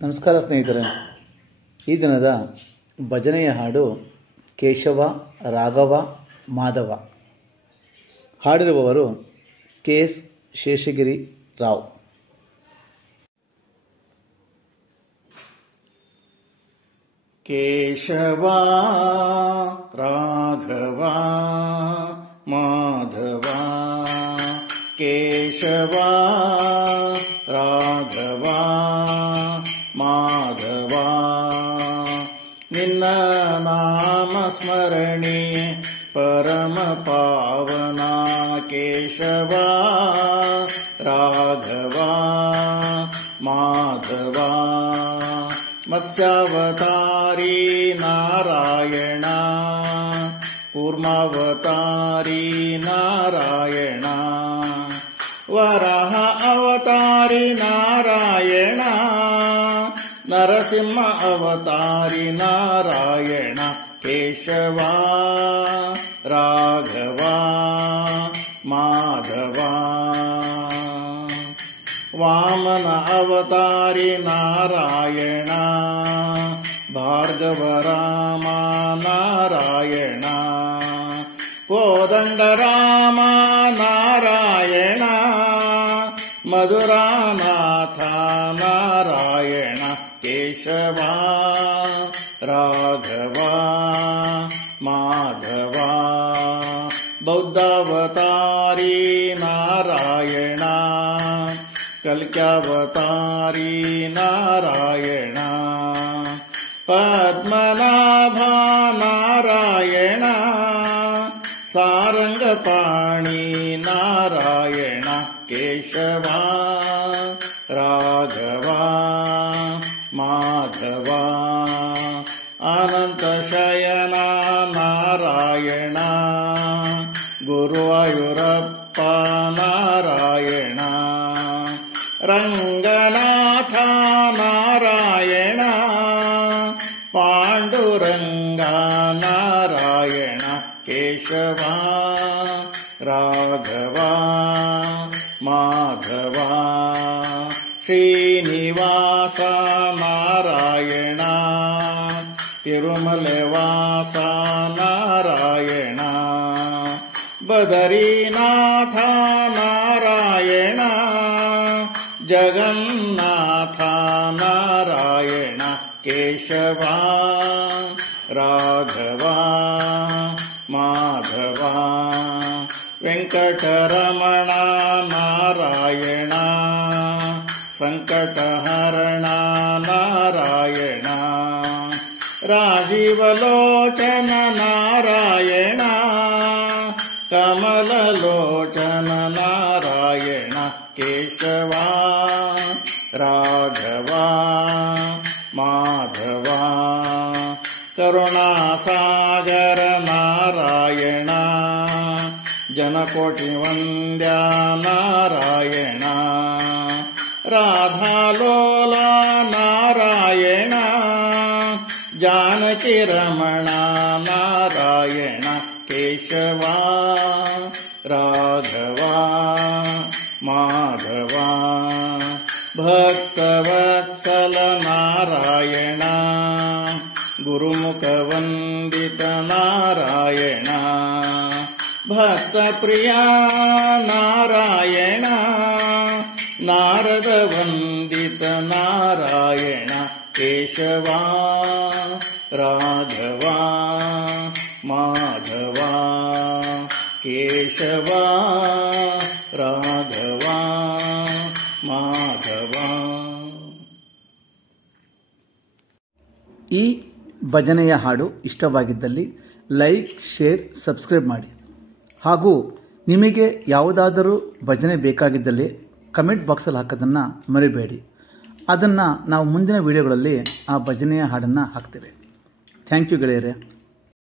ನಮಸ್ಕಾರ ಸ್ನೇಹಿತರೆ. ಈ ದಿನದ ಭಜನೆಯ ಹಾಡು ಕೇಶವ ರಾಘವ ಮಾಧವ. ಹಾಡಿರುವವರು KS ಶೇಷಗಿರಿ ರಾವ್. ಕೇಶವ ರಾಘವ ಮಾಧವ, ಕೇಶವ ರಾಘವ ಮಾಧವ, ನಿನ್ನ ನಾಮ ಸ್ಮರಣೆ ಪರಮ ಪಾವನ. ಕೇಶವ ರಾಘವ ಮಾಧವ, ಮತ್ಸ್ಯಾವತಾರಿ ನಾರಾಯಣ, ಕೂರ್ಮಾವತಾರಿ ನಾರಾಯಣ, ವರಾಹ ಅವತಾರಿ ನಾರಾಯಣ, ನರಸಿಂಹ ಅವತಾರಿ ನಾರಾಯಣ. ಕೇಶವ ರಾಘವ ಮಾಧವ, ವಾಮನ ಅವತಾರಿ ನಾರಾಯಣ, ಭಾರ್ಗವ ರಾಮ ನಾರಾಯಣ, ಕೋದಂಡ ರಾಮ ನಾರಾಯಣ, ಮಧುರಾನಾಥ ನಾರಾಯಣ. ಕೇಶವ ರಾಘವ ಮಾಧವ, ಬೌದ್ಧಾವತಾರಿ ನಾರಾಯಣ, ಕಲ್ಕ್ಯಾವತಾರಿ ನಾರಾಯಣ, ಪದ್ಮನಾಭ ನಾರಾಯಣ, ಸಾರಂಗಪಾಣಿ ನಾರಾಯಣ. ಕೇಶವ ರಾಘವ ಮಾಧವ, ಅನಂತ ಶಯನ ನಾರಾಯಣ, ಗುರುವಾಯೂರಪ್ಪ ನಾರಾಯಣ, ರಂಗನಾಥ ನಾರಾಯಣ, ಪಾಂಡುರಂಗ ನಾರಾಯಣ. ಕೇಶವ ರಾಘವ ಮಾಧವ, ಶ್ರೀನಿವಾಸ ನಾರಾಯಣ, ತಿರುಮಲೆವಾಸ ನಾರಾಯಣ, ಬದರೀನಾಥ ನಾರಾಯಣ, ಜಗನ್ನಾಥ ನಾರಾಯಣ. ಕೇಶವ ರಾಘವ ಮಾಧವ, ವೆಂಕಟರಮಣ ನಾರಾಯಣ, ಸಂಕಟಹರಣ ನಾರಾಯಣ, ರಾಜೀವಲೋಚನ ನಾರಾಯಣ, ಕಮಲಲೋಚನ ನಾರಾಯಣ. ಕೇಶವ ರಾಘವ ಮಾಧವ, ಕರುಣಾಸಾಗರ ನಾರಾಯಣ, ಜನಕೋಟಿ ವಂದ್ಯ ನಾರಾಯಣ, ರಾಧಾಲೋಲ ನಾರಾಯಣ, ಜಾನಕಿ ರಮಣ ನಾರಾಯಣ. ಕೇಶವ ರಾಘವ ಮಾಧವ, ಭಕ್ತವತ್ಸಲ ನಾರಾಯಣ, ಗುರುಮುಖವಂದಿತ ನಾರಾಯಣ, ಭಕ್ತಪ್ರಿಯ ನಾರಾಯಣ, ನಾರದ ವಂದಿತ ನಾರಾಯಣ. ಕೇಶವ ರಾಘವ ಮಾಧವ, ಕೇಶವ ರಾಘವ ಮಾಧವ. ಈ ಭಜನೆಯ ಹಾಡು ಇಷ್ಟವಾಗಿದ್ದಲ್ಲಿ ಲೈಕ್, ಶೇರ್, ಸಬ್ಸ್ಕ್ರೈಬ್ ಮಾಡಿ. ಹಾಗೂ ನಿಮಗೆ ಯಾವುದಾದರೂ ಭಜನೆ ಬೇಕಾಗಿದ್ದಲ್ಲಿ ಕಮೆಂಟ್ ಬಾಕ್ಸಲ್ಲಿ ಹಾಕೋದನ್ನು ಮರಿಬೇಡಿ. ಅದನ್ನು ನಾವು ಮುಂದಿನ ವಿಡಿಯೋಗಳಲ್ಲಿ ಆ ಭಜನೆಯ ಹಾಡನ್ನು ಹಾಕ್ತೇವೆ. ಥ್ಯಾಂಕ್ ಯು ಗೆಳೆಯರೇ.